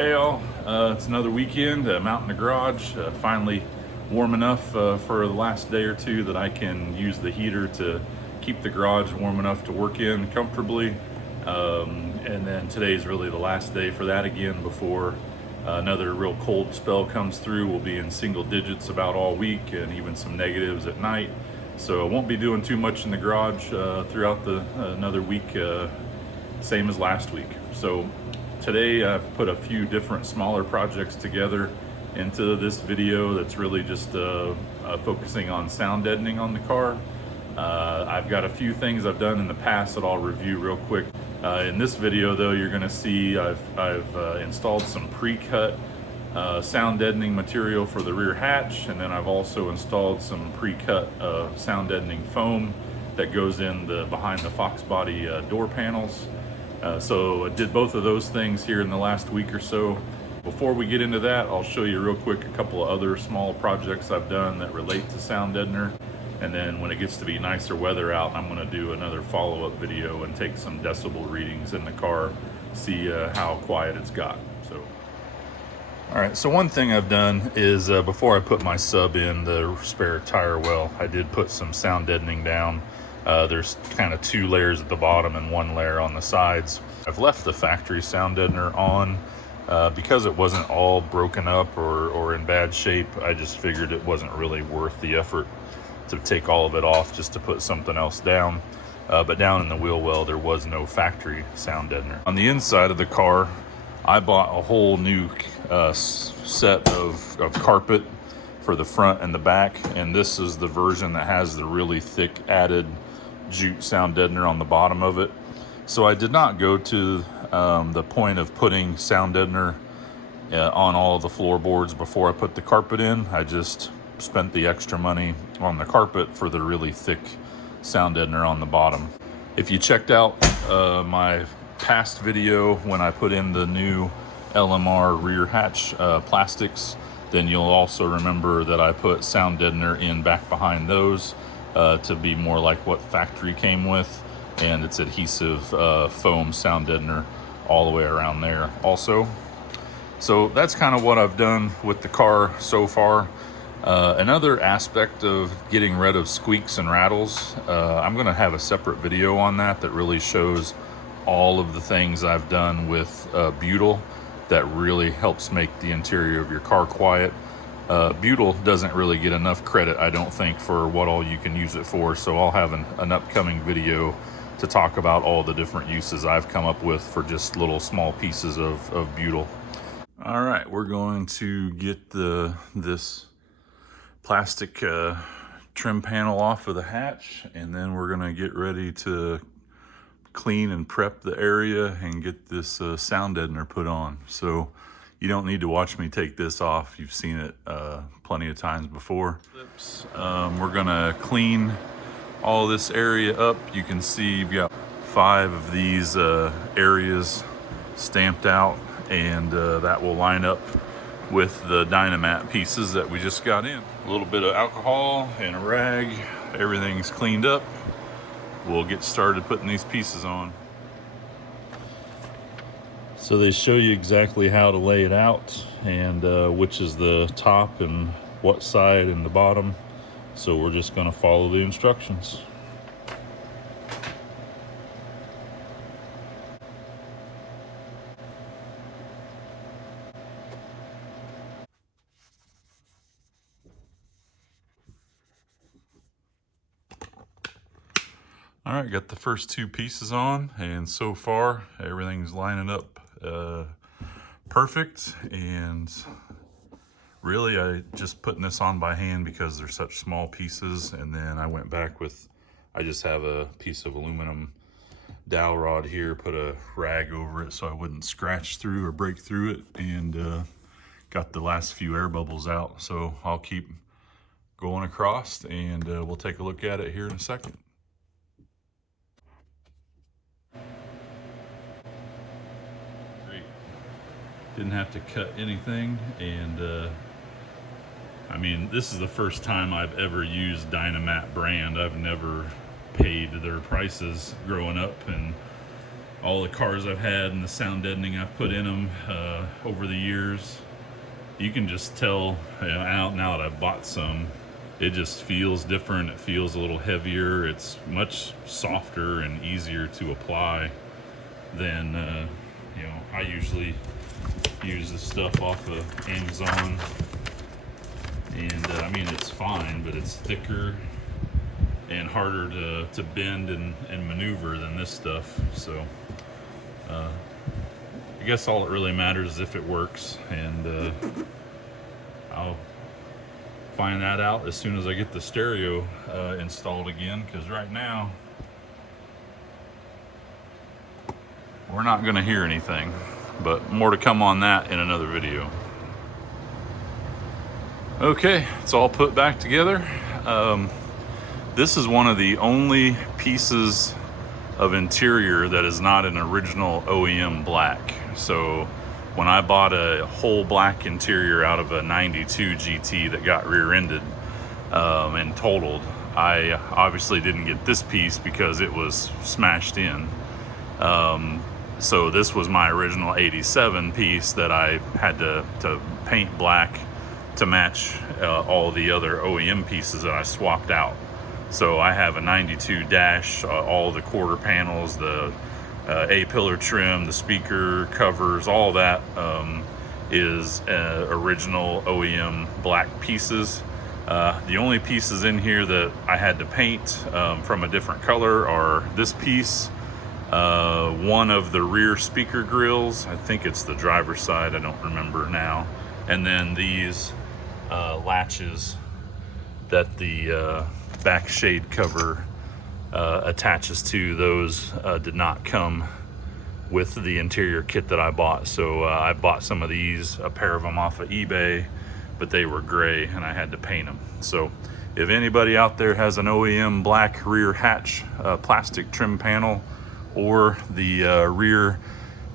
Hey all, it's another weekend. I'm out in the garage, finally warm enough for the last day or two that I can use the heater to keep the garage warm enough to work in comfortably. And then today's really the last day for that again before another real cold spell comes through. We'll be in single digits about all week and even some negatives at night. So I won't be doing too much in the garage throughout another week, same as last week. So today I've put a few different smaller projects together into this video that's really just focusing on sound deadening on the car. I've got a few things I've done in the past that I'll review real quick. In this video though, you're gonna see I've installed some pre-cut sound deadening material for the rear hatch, and then I've also installed some pre-cut sound deadening foam that goes in behind the Foxbody door panels. So I did both of those things here in the last week or so. Before we get into that, I'll show you real quick a couple of other small projects I've done that relate to sound deadener. And then when it gets to be nicer weather out, I'm gonna do another follow-up video and take some decibel readings in the car, see how quiet it's got. So, all right, so one thing I've done is before I put my sub in the spare tire well, I did put some sound deadening down. There's kind of two layers at the bottom and one layer on the sides. I've left the factory sound deadener on because it wasn't all broken up or in bad shape. I just figured it wasn't really worth the effort to take all of it off just to put something else down. But down in the wheel well, there was no factory sound deadener. On the inside of the car, I bought a whole new set of carpet for the front and the back, and this is the version that has the really thick added jute sound deadener on the bottom of it. So I did not go to the point of putting sound deadener on all of the floorboards before I put the carpet in. I just spent the extra money on the carpet for the really thick sound deadener on the bottom. If you checked out my past video when I put in the new LMR rear hatch plastics, then you'll also remember that I put sound deadener in back behind those to be more like what factory came with, and it's adhesive foam sound deadener all the way around there also. So that's kind of what I've done with the car so far. Another aspect of getting rid of squeaks and rattles, I'm gonna have a separate video on that really shows all of the things I've done with butyl that really helps make the interior of your car quiet. Butyl doesn't really get enough credit, I don't think, for what all you can use it for. So I'll have an upcoming video to talk about all the different uses I've come up with for just little small pieces of butyl. All right, we're going to get this plastic trim panel off of the hatch, and then we're gonna get ready to clean and prep the area and get this sound deadener put on. So you don't need to watch me take this off. You've seen it plenty of times before. We're gonna clean all this area up. You can see you've got 5 of these areas stamped out, and that will line up with the Dynamat pieces that we just got in. A little bit of alcohol and a rag, everything's cleaned up. We'll get started putting these pieces on. So they show you exactly how to lay it out and which is the top and what side and the bottom. So we're just gonna follow the instructions. All right, got the first 2 pieces on, and so far everything's lining up perfect. And really I just putting this on by hand because they're such small pieces, and then I went back with, I just have a piece of aluminum dowel rod here, put a rag over it so I wouldn't scratch through or break through it, and got the last few air bubbles out. So I'll keep going across, and we'll take a look at it here in a second. Didn't have to cut anything, and I mean, this is the first time I've ever used Dynamat brand. I've never paid their prices growing up, and all the cars I've had and the sound deadening I've put in them over the years. You can just tell, now that I've bought some, it just feels different. It feels a little heavier. It's much softer and easier to apply than, I usually use this stuff off of Amazon. And I mean, it's fine, but it's thicker and harder to bend and maneuver than this stuff. So I guess all it really matters is if it works, and I'll find that out as soon as I get the stereo installed again, because right now we're not going to hear anything, but more to come on that in another video. Okay, it's all put back together. This is one of the only pieces of interior that is not an original OEM black. So when I bought a whole black interior out of a 92 GT that got rear-ended and totaled, I obviously didn't get this piece because it was smashed in. So this was my original 87 piece that I had to paint black to match all the other OEM pieces that I swapped out. So I have a 92 dash, all the quarter panels, the A-pillar trim, the speaker covers, all that is original OEM black pieces. The only pieces in here that I had to paint from a different color are this piece, one of the rear speaker grills, I think it's the driver's side, I don't remember now, and then these latches that the back shade cover attaches to. Those did not come with the interior kit that I bought, so I bought some of these, a pair of them off of eBay, but they were gray and I had to paint them. So if anybody out there has an OEM black rear hatch plastic trim panel, or the rear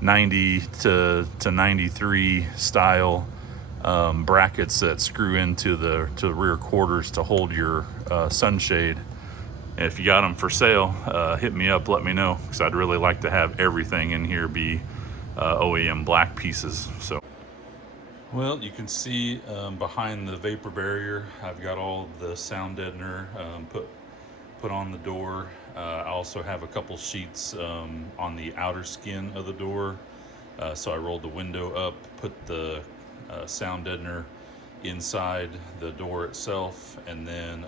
90 to 93 style brackets that screw into the rear quarters to hold your sunshade, and if you got them for sale, hit me up, let me know, because I'd really like to have everything in here be OEM black pieces. So, well, you can see behind the vapor barrier, I've got all the sound deadener put on the door. I also have a couple sheets on the outer skin of the door. So I rolled the window up, put the sound deadener inside the door itself, and then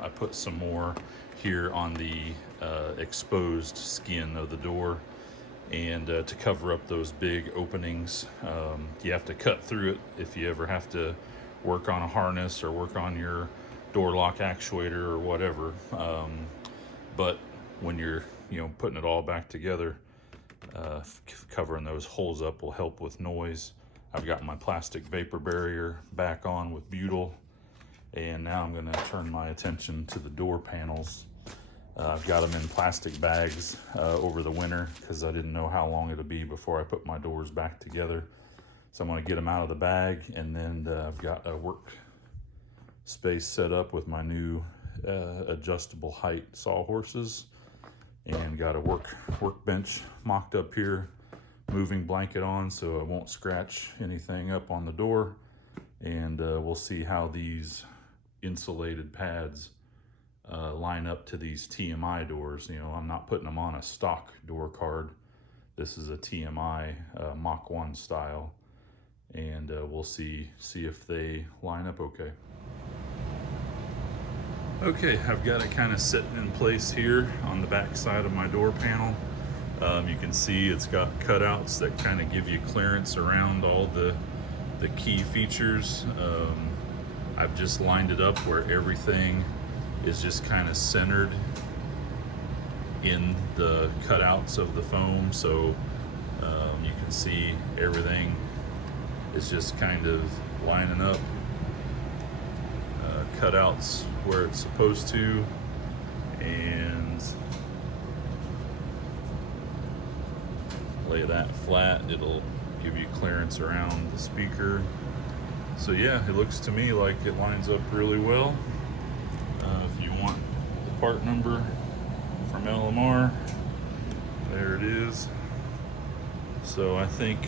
I put some more here on the exposed skin of the door, and to cover up those big openings. You have to cut through it if you ever have to work on a harness or work on your door lock actuator or whatever, but when you're putting it all back together, covering those holes up will help with noise. I've got my plastic vapor barrier back on with butyl, and now I'm going to turn my attention to the door panels. I've got them in plastic bags over the winter because I didn't know how long it'll be before I put my doors back together. So I'm going to get them out of the bag, and then I've got a work space set up with my new adjustable height sawhorses, and got a workbench mocked up here, moving blanket on so I won't scratch anything up on the door. And we'll see how these insulated pads line up to these TMI doors. I'm not putting them on a stock door card. This is a TMI Mach 1 style, and we'll see if they line up okay. Okay, I've got it kind of sitting in place here on the back side of my door panel. You can see it's got cutouts that kind of give you clearance around all the key features. I've just lined it up where everything is just kind of centered in the cutouts of the foam, so you can see everything is just kind of lining up, cutouts where it's supposed to, and lay that flat. It'll give you clearance around the speaker. So yeah, it looks to me like it lines up really well. If you want the part number from LMR, there it is. So I think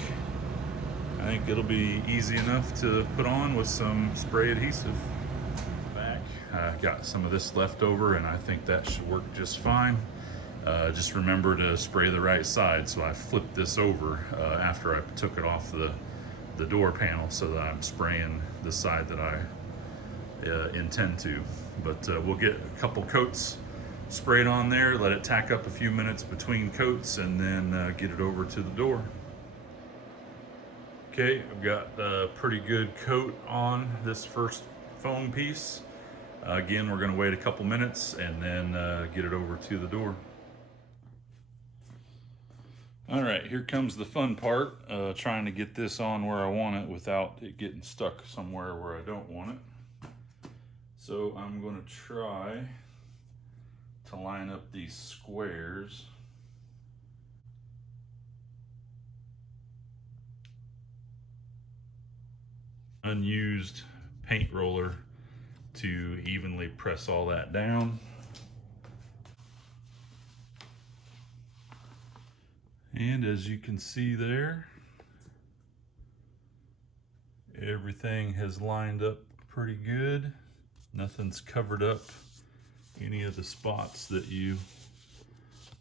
it'll be easy enough to put on with some spray adhesive. Back, got some of this left over, and I think that should work just fine. Just remember to spray the right side. So I flipped this over after I took it off the door panel, so that I'm spraying the side that I intend to. But we'll get a couple coats sprayed on there, let it tack up a few minutes between coats, and then get it over to the door. Okay, I've got a pretty good coat on this first foam piece. Again, we're going to wait a couple minutes and then get it over to the door. All right, here comes the fun part, trying to get this on where I want it without it getting stuck somewhere where I don't want it. So I'm going to try to line up these squares. Unused paint roller to evenly press all that down. And as you can see there, everything has lined up pretty good. Nothing's covered up any of the spots that you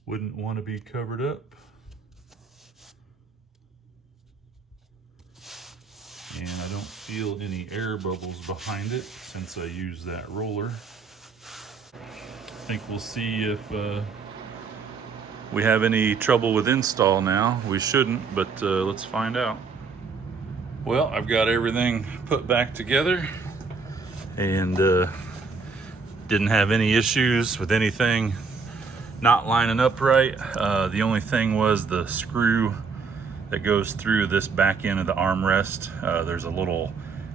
wouldn't want to be covered up. And I don't feel any air bubbles behind it since I used that roller. I think we'll see if we have any trouble with install now. We shouldn't, but let's find out. Well, I've got everything put back together and didn't have any issues with anything not lining up right. The only thing was the screw that goes through this back end of the armrest. There's a little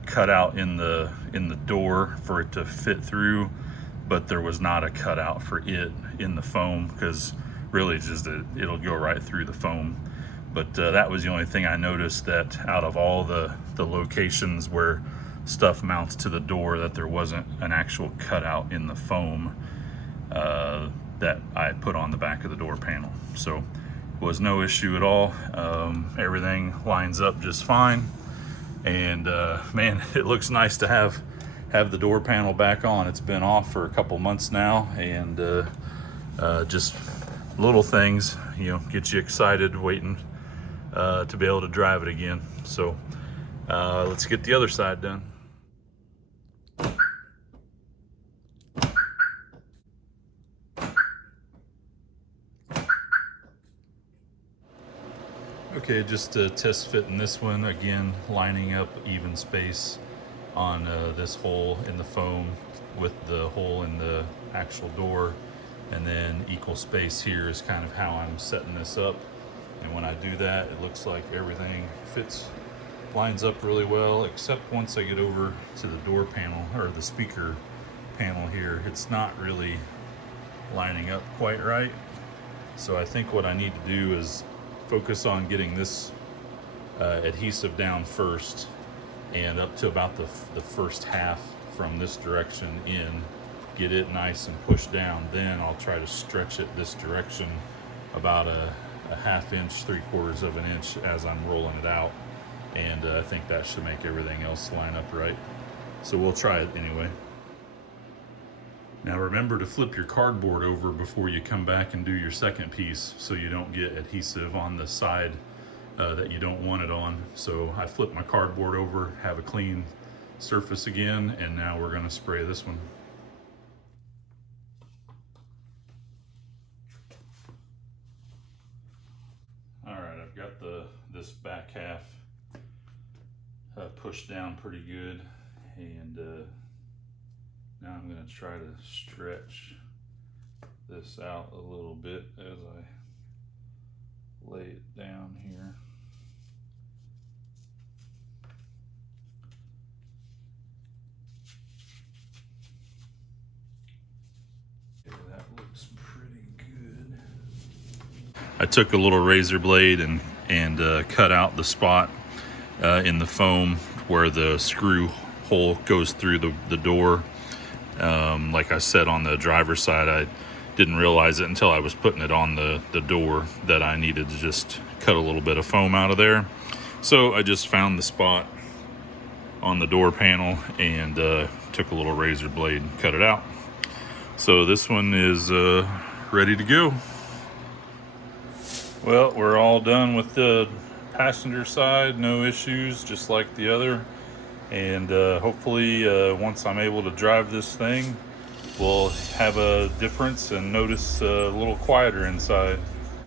cutout in the door for it to fit through, but there was not a cutout for it in the foam, because really just it'll go right through the foam. But that was the only thing I noticed, that out of all the locations where stuff mounts to the door, that there wasn't an actual cutout in the foam that I put on the back of the door panel. So was no issue at all. Everything lines up just fine, and man, it looks nice to have the door panel back on. It's been off for a couple months now, and just little things, you know, get you excited waiting to be able to drive it again. So let's get the other side done. Okay, just test fitting this one again, lining up even space on this hole in the foam with the hole in the actual door, and then equal space here is kind of how I'm setting this up. And when I do that, it looks like everything lines up really well, except once I get over to the door panel, or the speaker panel here, it's not really lining up quite right. So I think what I need to do is focus on getting this adhesive down first, and up to about the first half from this direction in, get it nice and pushed down. Then I'll try to stretch it this direction about a half inch, 3/4 of an inch as I'm rolling it out. And I think that should make everything else line up right. So we'll try it anyway. Now remember to flip your cardboard over before you come back and do your second piece, so you don't get adhesive on the side that you don't want it on. So I flipped my cardboard over, have a clean surface again, and now we're gonna spray this one. All right, I've got this back half pushed down pretty good, and now I'm going to try to stretch this out a little bit as I lay it down here. Okay, that looks pretty good. I took a little razor blade and cut out the spot in the foam where the screw hole goes through the door. Like I said, on the driver's side, I Didn't realize it until I was putting it on the door that I needed to just cut a little bit of foam out of there. So I just found the spot on the door panel and took a little razor blade and cut it out. So this one is ready to go. Well, we're all done with the passenger side, no issues, just like the other. And hopefully once I'm able to drive this thing, we'll have a difference and notice a little quieter inside.